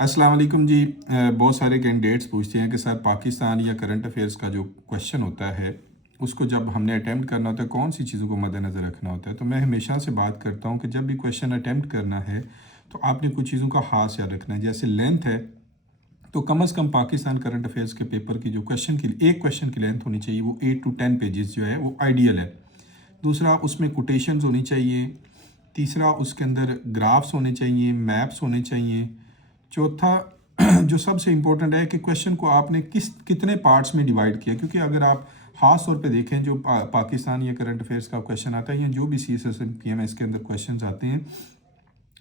अस्सलाम वालेकुम जी। बहुत सारे कैंडिडेट्स पूछते हैं कि सर पाकिस्तान या करंट अफेयर्स का जो क्वेश्चन होता है उसको जब हमने अटेम्प्ट करना होता है कौन सी चीज़ों को मद्देनज़र रखना होता है। तो मैं हमेशा से बात करता हूँ कि जब भी क्वेश्चन अटेम्प्ट करना है तो आपने कुछ चीज़ों का खास याद रखना है। जैसे लेंथ है तो कम से कम पाकिस्तान करंट अफेयर्स के पेपर की जो क्वेश्चन की एक क्वेश्चन की लेंथ होनी चाहिए वो 8 to 10 पेजेस जो है वो आइडियल है। दूसरा, उसमें कोटेशंस होनी चाहिए। तीसरा, उसके अंदर ग्राफ्स होने चाहिए, मैप्स होने चाहिए। चौथा, जो सबसे इम्पोर्टेंट है कि क्वेश्चन को आपने कितने पार्ट्स में डिवाइड किया, क्योंकि अगर आप ख़ास तौर पे देखें जो पाकिस्तान या करंट अफेयर्स का क्वेश्चन आता है या जो भी CSSM के अंदर क्वेश्चन आते हैं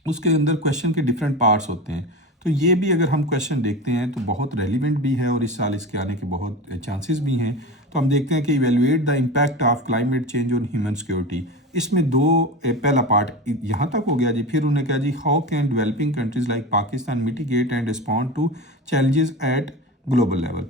उसके अंदर क्वेश्चन के डिफरेंट पार्ट्स होते हैं। तो ये भी अगर हम क्वेश्चन देखते हैं तो बहुत रेलिवेंट भी है और इस साल इसके आने के बहुत चांसेस भी हैं। तो हम देखते हैं कि evaluate the impact of climate change on human security. इसमें पहला पार्ट यहाँ तक हो गया जी। फिर उन्होंने कहा जी how can developing countries like Pakistan mitigate and respond to challenges at global level.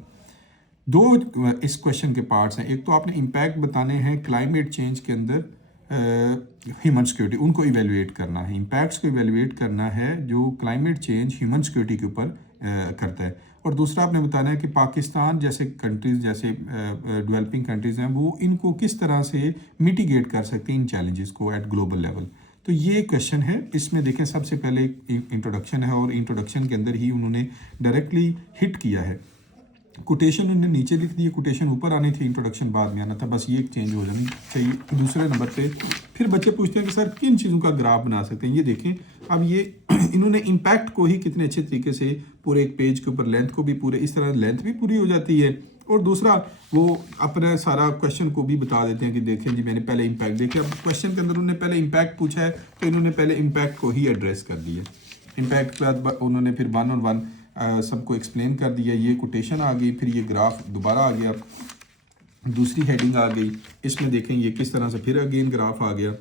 दो इस क्वेश्चन के पार्ट्स हैं। एक तो आपने इम्पैक्ट बताने हैं क्लाइमेट चेंज के अंदर ह्यूमन सिक्योरिटी, उनको इवेलुएट करना है, इम्पैक्ट्स को इवेलुएट करना है जो क्लाइमेट चेंज ह्यूमन सिक्योरिटी के ऊपर करता है। और दूसरा आपने बताना है कि पाकिस्तान जैसे कंट्रीज़, जैसे डेवलपिंग कंट्रीज़ हैं, वो इनको किस तरह से मिटिगेट कर सकते हैं इन चैलेंजेस को एट ग्लोबल लेवल। तो ये क्वेश्चन है। इसमें देखें सबसे पहले इंट्रोडक्शन है और इंट्रोडक्शन के अंदर ही उन्होंने डायरेक्टली हिट किया है। कोटेशन उन्होंने नीचे लिख दी है, कोटेशन ऊपर आनी थी, इंट्रोडक्शन बाद में आना था, बस ये चेंज हो जानी चाहिए। दूसरे नंबर पे फिर बच्चे पूछते हैं कि सर किन चीज़ों का ग्राफ बना सकते हैं। ये देखें, अब ये इन्होंने इम्पैक्ट को ही कितने अच्छे तरीके से पूरे एक पेज के ऊपर लेंथ को भी पूरे इस तरह लेंथ भी पूरी हो जाती है। और दूसरा वो अपना सारा क्वेश्चन को भी बता देते हैं कि देखें जी मैंने पहले इम्पैक्ट देखे। अब क्वेश्चन के अंदर उन्होंने पहले इम्पैक्ट पूछा है तो इन्होंने पहले इम्पैक्ट को ही एड्रेस कर दिया। इम्पैक्ट के बाद उन्होंने फिर 1 on 1 सबको एक्सप्लेन कर दिया। ये कोटेशन आ गई, फिर ये ग्राफ दोबारा आ गया, दूसरी हेडिंग आ गई। इसमें देखें ये किस तरह से फिर अगेन ग्राफ आ गया।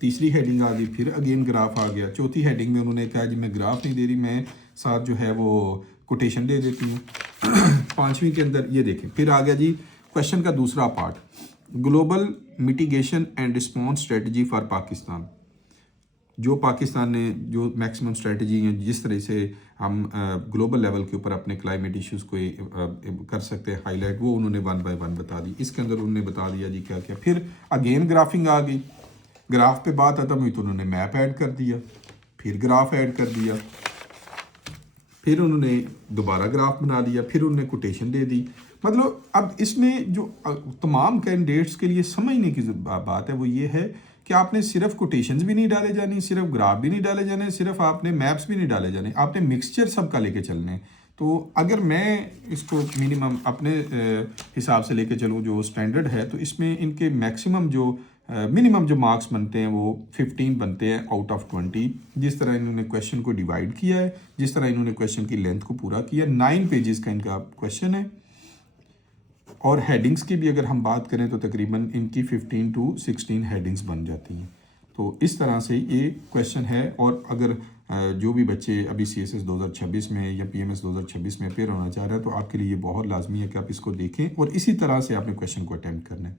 तीसरी हेडिंग आ गई, फिर अगेन ग्राफ आ गया। चौथी हेडिंग में उन्होंने कहा जी मैं ग्राफ नहीं दे रही, मैं साथ जो है वो कोटेशन दे देती हूँ। पाँचवीं के अंदर ये देखें फिर आ गया जी क्वेश्चन का दूसरा part, global mitigation and response strategy for Pakistan. जो पाकिस्तान ने जो मैक्सिमम स्ट्रेटजी है जिस तरह से हम ग्लोबल लेवल के ऊपर अपने क्लाइमेट इश्यूज़ को कर सकते हैं हाईलाइट, वो उन्होंने 1 by 1 बता दी। इसके अंदर उन्होंने बता दिया जी क्या क्या। फिर अगेन ग्राफिंग आ गई, ग्राफ पे बात खत्म हुई तो उन्होंने मैप ऐड कर दिया, फिर ग्राफ ऐड कर दिया, फिर उन्होंने दोबारा ग्राफ बना लिया, फिर उन्होंने कोटेशन दे दी। मतलब अब इसमें जो तमाम कैंडिडेट्स के लिए समझने की बात है वो ये है कि आपने सिर्फ कोटेशंस भी नहीं डाले जाने, सिर्फ ग्राफ भी नहीं डाले जाने, सिर्फ आपने मैप्स भी नहीं डाले जाने, आपने मिक्सचर सबका लेके चलने। तो अगर मैं इसको मिनिमम अपने हिसाब से लेके चलूँ जो स्टैंडर्ड है, तो इसमें इनके मैक्सिमम जो मिनिमम जो मार्क्स बनते हैं वो 15 बनते हैं आउट ऑफ 20। जिस तरह इन्होंने क्वेश्चन को डिवाइड किया है, जिस तरह इन्होंने क्वेश्चन की लेंथ को पूरा किया, 9 पेजेस का इनका क्वेश्चन है। और हेडिंग्स की भी अगर हम बात करें तो तकरीबन इनकी 15 to 16 हेडिंग्स बन जाती हैं। तो इस तरह से ये क्वेश्चन है। और अगर जो भी बच्चे अभी CSS 2026 में या PMS 2026 में अपेयर होना चाह रहे हैं तो आपके लिए ये बहुत लाजमी है कि आप इसको देखें और इसी तरह से आपने क्वेश्चन को अटेम्प्ट करना है।